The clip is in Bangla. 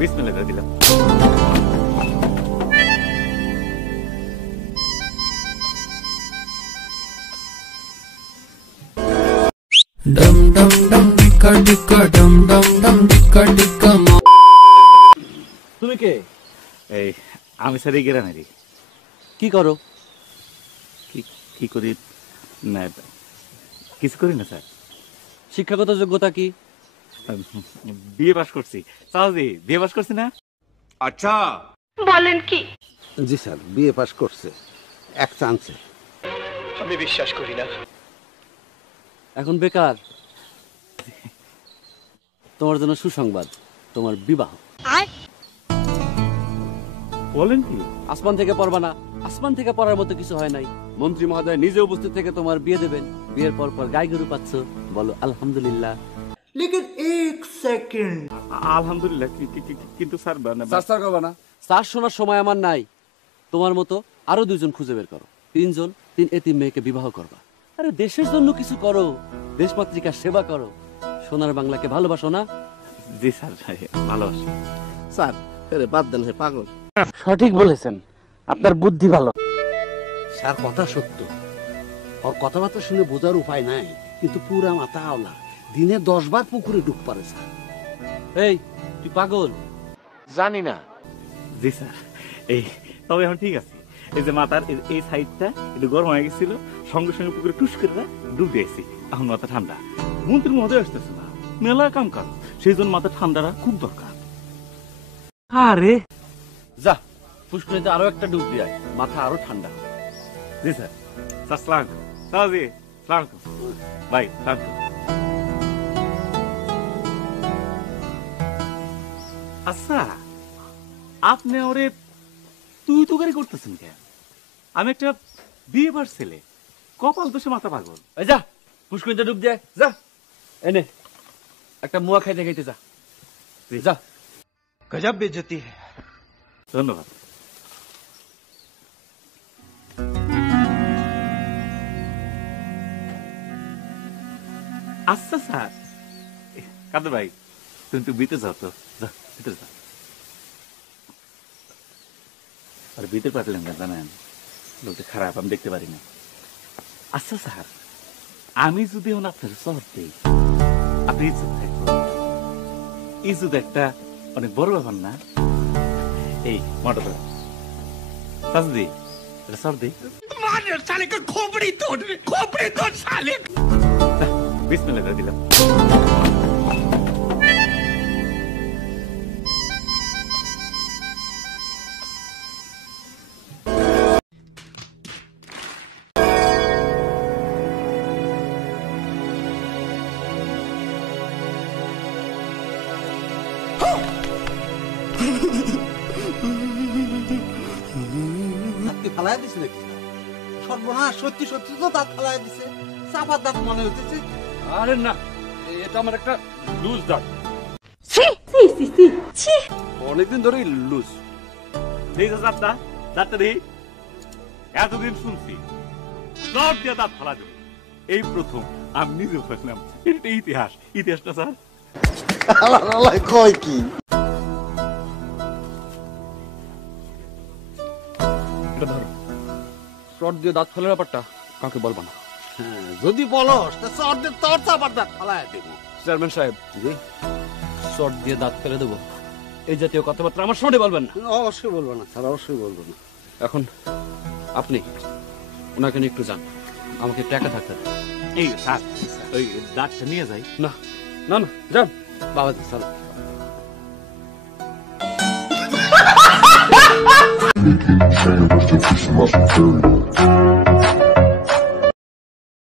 বিসমিল্লাহ করে দিলাম। ডম ডম ডম ডিকা ডিকা ডম ডম ডম ডিকা ডিকা। তুমি কে? এই আমি স্যার এই গ্রামেরই। কি করো? কি করি না, কিছু করি না স্যার। শিক্ষাগত যোগ্যতা কি? বিএ পাস করছি। চাওজি বিএ পাস করছি না? আচ্ছা বলেন কি? জি স্যার, বিএ পাস করছে এক চান্সে। আমি বিশ্বাস করি না। এখন বেকার। তোমার জন্য সুসংবাদ, তোমার বিবাহ। বলেন কি? আসমান থেকে পড়বা না, আসমান থেকে পড়ার মতো কিছু হয় নাই। মন্ত্রী মহোদয় নিজে উপস্থিত থেকে তোমার বিয়ে দেবেন। বিয়ের পর পর গাই গরু পাচ্ছ, বলো আলহামদুলিল্লাহ। আলহামদুলিল্লাহ, কিন্তু স্যার স্যার শোনার সময় আমার নাই। তোমার মতো আরো 2 জন খুঁজে বের করো, 3 জন, 3 এতিম মেয়েকে বিবাহ করবা। আরে দেশের জন্য কিছু করো, দেশমাতৃকার সেবা করো। সোনার বাংলাকে ভালোবাসো না? জি স্যার, ভালোবাসি। স্যার বাদ দেন, হে পাগল। সঠিক বলেছেন, আপনার বুদ্ধি ভালো। স্যার কথা সত্য, ওর কথাবার্তা শুনে বোঝার উপায় নাই, কিন্তু পুরা মাথা আওলা। দিনে 10 বার পুকুরে ডুব পারে স্যার। এই তুই পাগল? জানি না। জি স্যার, এই তবে এখন ঠিক আছে। এই যে মাথার এই সাইডটা একটু গরম হয়ে গেছিল, সঙ্গে সঙ্গে পুকুরে টুস করে ডুব দিয়েছি। এখন মাথা ঠান্ডা। মন্ত্রী মহোদয় আসতেছে না, মেলা কাম কাজ, সেই জন্য মাথা ঠান্ডাটা খুব দরকার। আরে যা, পুষ্করিতে আরো একটা ডুব দিয়ে আয়, মাথা আরো ঠান্ডা হবে। জি স্যার। স্যার সালাম জি সালাম ভাই, সালাম। আচ্ছা, আপনি ওরে তুই তো গাড়ি করতেছেন কেন? আমি একটা বিয়ে বার ছেলে, কপাল দোষে মাথা পাগল। এই যা, পুষ্করিতে ডুব দিয়ে আয়, যা। এনে একটা মুয়া খাইতে খাইতে যা, যা। গজব বেইজ্জতি है। ধন্যবাদ। আচ্ছা স্যার, কাদের ভাই তুমি তো বিতে যাও, তো যা ভিতরে যাও। আর ভিতরে পাঠালেন না, জানেন লোকটা খারাপ, আমি দেখতে পারি না। আচ্ছা স্যার, আমি যদি আপনার শহর দিই, আপনি ইজ্জত থাকবো। ইজ্জত একটা অনেক বড় ব্যাপার না? এই মোটর সাজদি এটা সর দি साले का खोपड़ी तोड़ साले। বিসমিল্লাহ করে দিলাম। ফালাই দিছে নাকি? সর্বনাশ, সত্যি সত্যি তো দাঁত ফালাই দিছে। চাপার দাঁত মনে হচ্ছে। আরে না, এটা আমার একটা লুজ দাঁত, অনেকদিন ধরেই লুজ। এই যে দাঁতটা দেখি, এতদিন শুনছি সব দিয়ে দাঁত ফালা দেবো, এই প্রথম আমি নিজে ফেললাম। এটা ইতিহাসটা স্যার। কয় কি? শর্ট দিয়ে দাঁত ফেলার ব্যাপারটা কাউকে বলবো না। হ্যাঁ, যদি বলস তোর চাপার দাঁত ফালাই দেবো। চেয়ারম্যান সাহেব, শর্ট দিয়ে দাঁত ফেলে দেবো, এই জাতীয় কথাবার্তা আমার সামনে বলবেন না। অবশ্যই বলবো না স্যার, অবশ্যই বলবো না। এখন আপনি ওনাকে নিয়ে একটু যান, আমাকে টাকা থাকতে এই স্যার, ওই দাঁতটা নিয়ে যাই। না না না, যান বাবা। স্যার